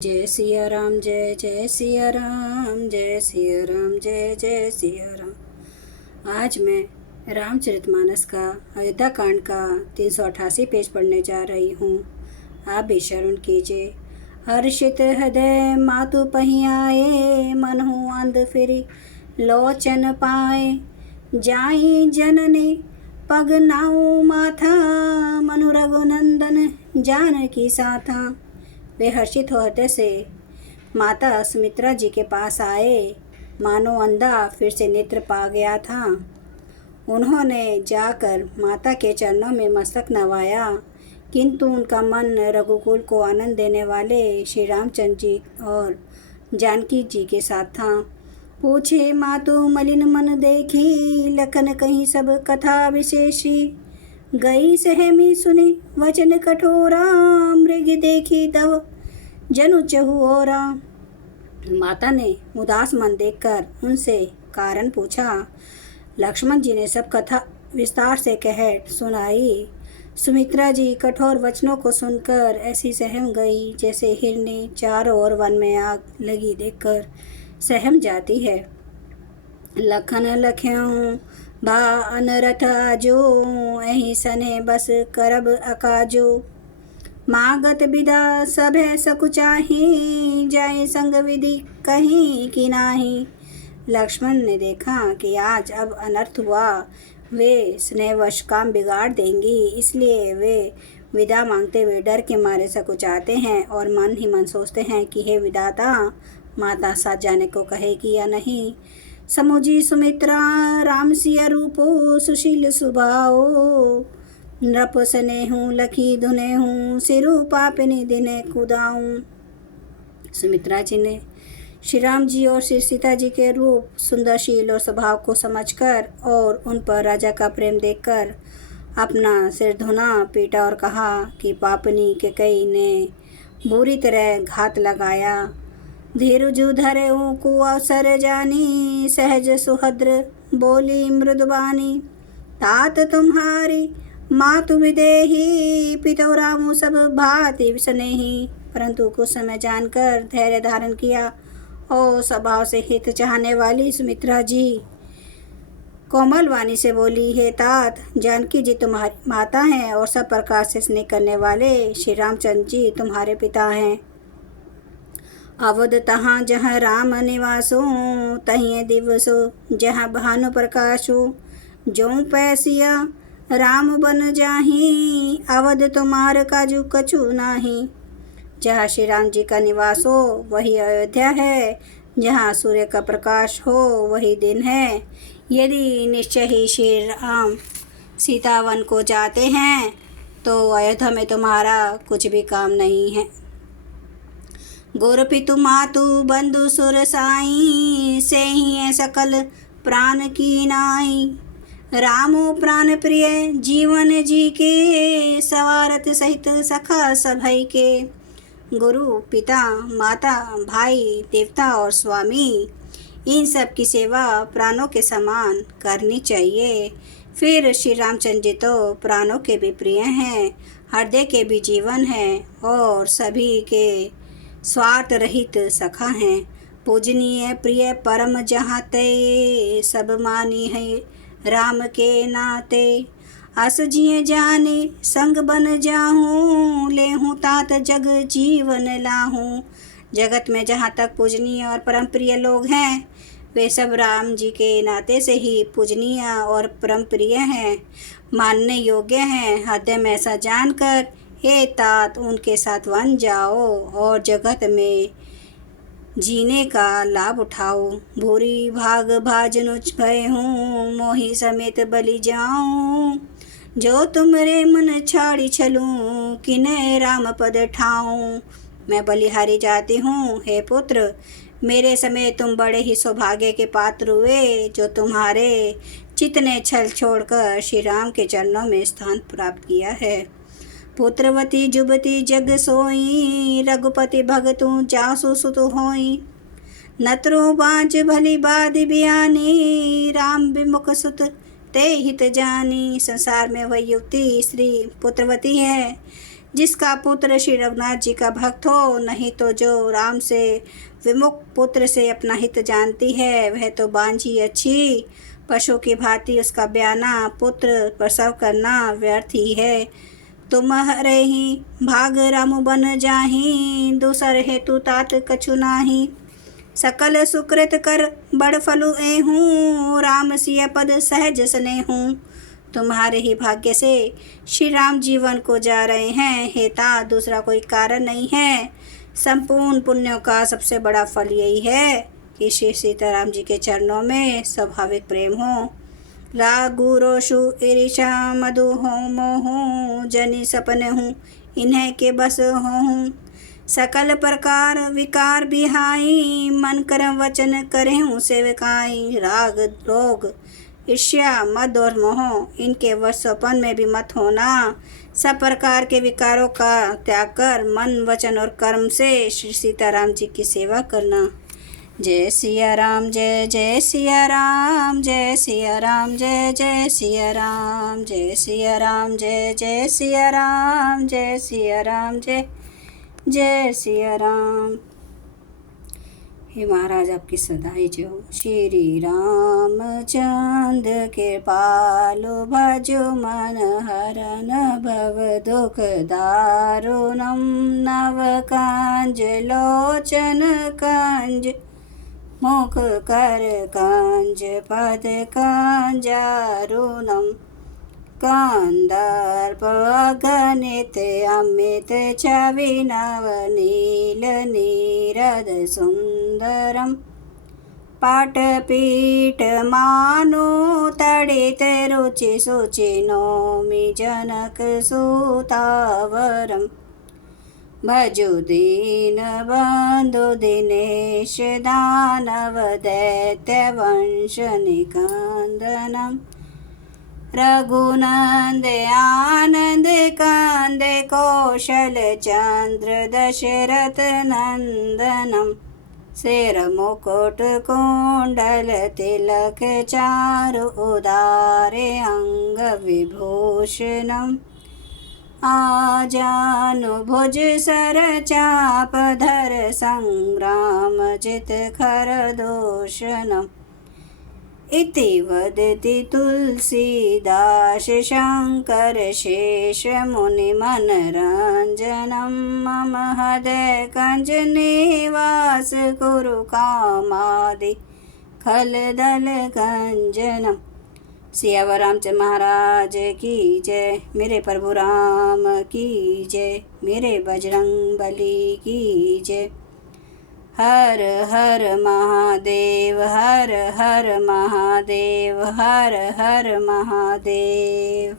जय सिया राम, जय जय सिया राम, जय सिया राम, जय जय सिया राम। आज मैं रामचरितमानस का अयोध्या कांड का 388 पेज पढ़ने जा रही हूँ। आप भी श्रवण कीजिए। हर्षित हृदय मातु पही आए, मनहु अंध फिरी लोचन पाए। जाई जननी पग नाऊ माथा, मनु रघुनंदन जानकी साथा। वे हर्षित हो हृदय से माता सुमित्रा जी के पास आए, मानो अंधा फिर से नेत्र पा गया था। उन्होंने जाकर माता के चरणों में मस्तक नवाया, किंतु उनका मन रघुकुल को आनंद देने वाले श्री रामचंद्र जी और जानकी जी के साथ था। पूछे मातु मलिन मन देखी, लखन कहीं सब कथा विशेषी। गई सहमी सुनी वचन कठोरा, मृग देखी तव जनु चहुओरा। माता ने उदास मन देखकर उनसे कारण पूछा। लक्ष्मण जी ने सब कथा विस्तार से कह सुनाई। सुमित्रा जी कठोर वचनों को सुनकर ऐसी सहम गई जैसे हिरनी चारों ओर वन में आग लगी देखकर सहम जाती है। लखन लख्यों बा अनरथ आजो, एहि सने बस करब अकाजो। मागत विदा सभे सकुचाही, जाए संग विधि कहीं की नाही। लक्ष्मण ने देखा कि आज अब अनर्थ हुआ, वे स्नेहवश काम बिगाड़ देंगी, इसलिए वे विदा मांगते हुए डर के मारे सकुचाते हैं और मन ही मन सोचते हैं कि हे विदाता, माता साथ जाने को कहेगी या नहीं। समुझी सुमित्रा राम सिया रूपो, सुशील सुभाओ। नृप स्नेहूँ लखी धुनेहूँ, सिरु पापिनी दिने कुदाऊँ। सुमित्रा जी ने श्री राम जी और श्री सीता जी के रूप, सुंदरशील और स्वभाव को समझकर और उन पर राजा का प्रेम देखकर अपना सिर धुना पीटा और कहा कि पापनी के कई ने बुरी तरह घात लगाया। धीरुजु धरे को अवसर जानी, सहज सुहद्र बोली मृदुबानी। तात तुम्हारी मातु विदेही, पितो रामु सब भांति स्नेही। परंतु कुछ समय जानकर धैर्य धारण किया और स्वभाव से हित चाहने वाली सुमित्रा जी कोमल वाणी से बोली, हे तात, जानकी जी तुम्हारी माता हैं और सब प्रकार से स्नेह करने वाले श्री रामचंद्र जी तुम्हारे पिता हैं। अवध तहाँ जहाँ राम निवासो, तहिए दिवसो जहाँ भानु प्रकाशो। जो पैसिया राम बन जाही, अवध तुम्हार काजू कछु नाही। जहाँ श्री राम जी का निवास हो वही अयोध्या है, जहाँ सूर्य का प्रकाश हो वही दिन है। यदि निश्चय ही श्री राम सीतावन को जाते हैं तो अयोध्या में तुम्हारा कुछ भी काम नहीं है। गुरु पितु मातु बंधु सुर साई, से ही है सकल प्राण की नाई। रामो प्राण प्रिय जीवन जी के, सवारत सहित सखा सभई के। गुरु, पिता, माता, भाई, देवता और स्वामी, इन सब की सेवा प्राणों के समान करनी चाहिए। फिर श्री रामचंद्र जी तो प्राणों के भी प्रिय हैं, हृदय के भी जीवन हैं और सभी के स्वार्थ रहित सखा हैं। पूजनीय प्रिय परम जहाँ ते, सब मानी है राम के नाते। अस जिए जाने संग बन जाहूँ, लेहूँ तात जग जीवन लाहूँ। जगत में जहाँ तक पूजनीय और परम प्रिय लोग हैं, वे सब राम जी के नाते से ही पूजनीय और परम प्रिय हैं, मानने योग्य हैं। हृदय में ऐसा जानकर हे तात, उनके साथ वन जाओ और जगत में जीने का लाभ उठाओ। भूरी भाग भाजनुच भय हूँ, मोही समेत बलि जाऊँ। जो तुमरे मन छाड़ी चलूँ, किने राम पद ठाऊँ। मैं बलिहारी जाती हूँ, हे पुत्र, मेरे समय तुम बड़े ही सौभाग्य के पात्र हुए, जो तुम्हारे चित्त ने छल छोड़कर श्री राम के चरणों में स्थान प्राप्त किया है। पुत्रवती जुबती जग सोई, रघुपति भगतु जासु सुत होई। नतरो बाँच भली बाधि बियानी, राम विमुख सुत ते हित जानी। संसार में वह युवती स्त्री पुत्रवती है जिसका पुत्र श्री रघुनाथ जी का भक्त हो, नहीं तो जो राम से विमुख पुत्र से अपना हित जानती है, वह तो बांझी अच्छी। पशु की भांति उसका ब्याना पुत्र प्रसव करना व्यर्थ ही है। तुम्हारे ही भाग राम बन जाही, दूसर हेतु तात कछु नाही। सकल सुकृत कर बड़ फलु एहूँ, राम सिय पद सहज स्नेहूँ। तुम्हारे ही भाग्य से श्री राम जीवन को जा रहे हैं, हेता दूसरा कोई कारण नहीं है। संपूर्ण पुण्यों का सबसे बड़ा फल यही है कि श्री सीताराम जी के चरणों में स्वाभाविक प्रेम हो। रागु रोषु ईर्षा मधु हो मोहू, जनि सपन हूँ इन्हें के बस होहूँ। सकल प्रकार विकार बिहाई, मन कर्म वचन करेहूँ सेवकाई। राग रोग ईर्ष्या मद और मोह इनके वशोपन में भी मत होना। सब प्रकार के विकारों का त्याग कर मन वचन और कर्म से श्री सीताराम जी की सेवा करना। जय सिया राम, जय जय सिया राम, जय सिया राम, जय जय सिया राम, जय सिया राम, जय जय सिया राम, जय सिया राम, जय जय सिया राम। हे महाराज, आपकी सदा ही जय हो। श्री रामचंद्र कृपालु भजो मन हरन भव दुख दारुणम। नव कांज लोचन कांज मुख कर कांज पद कांजारुणम। कांदर्प अगणित अमित छवि नवनील नीरद सुंदरम। पाटपीठ मानो तड़ित रुचि सुचि नौमि जनक सुतावरम। भजो दीन बंधु दिनेश दानव दैत्य वंश निकंदनम। रघुनंद आनंद कांद कौशल चंद्र दशरथ नंदनम। सिर मुकुट कुंडल तिलक चारु उदारे अंग विभूषणम। आजानुभुज सर चाप धर संग्राम जित खर दूषणम। इति वदति तुलसीदास शंकर शेष मुनि मनरंजनम। मम हृदय कंज निवास कुरु कामादि खलदल गंजनम। सियावर रामचंद्र महाराज की जय। मेरे प्रभु राम की जय। मेरे बजरंग बली की जय। हर हर महादेव, हर हर महादेव, हर हर महादेव।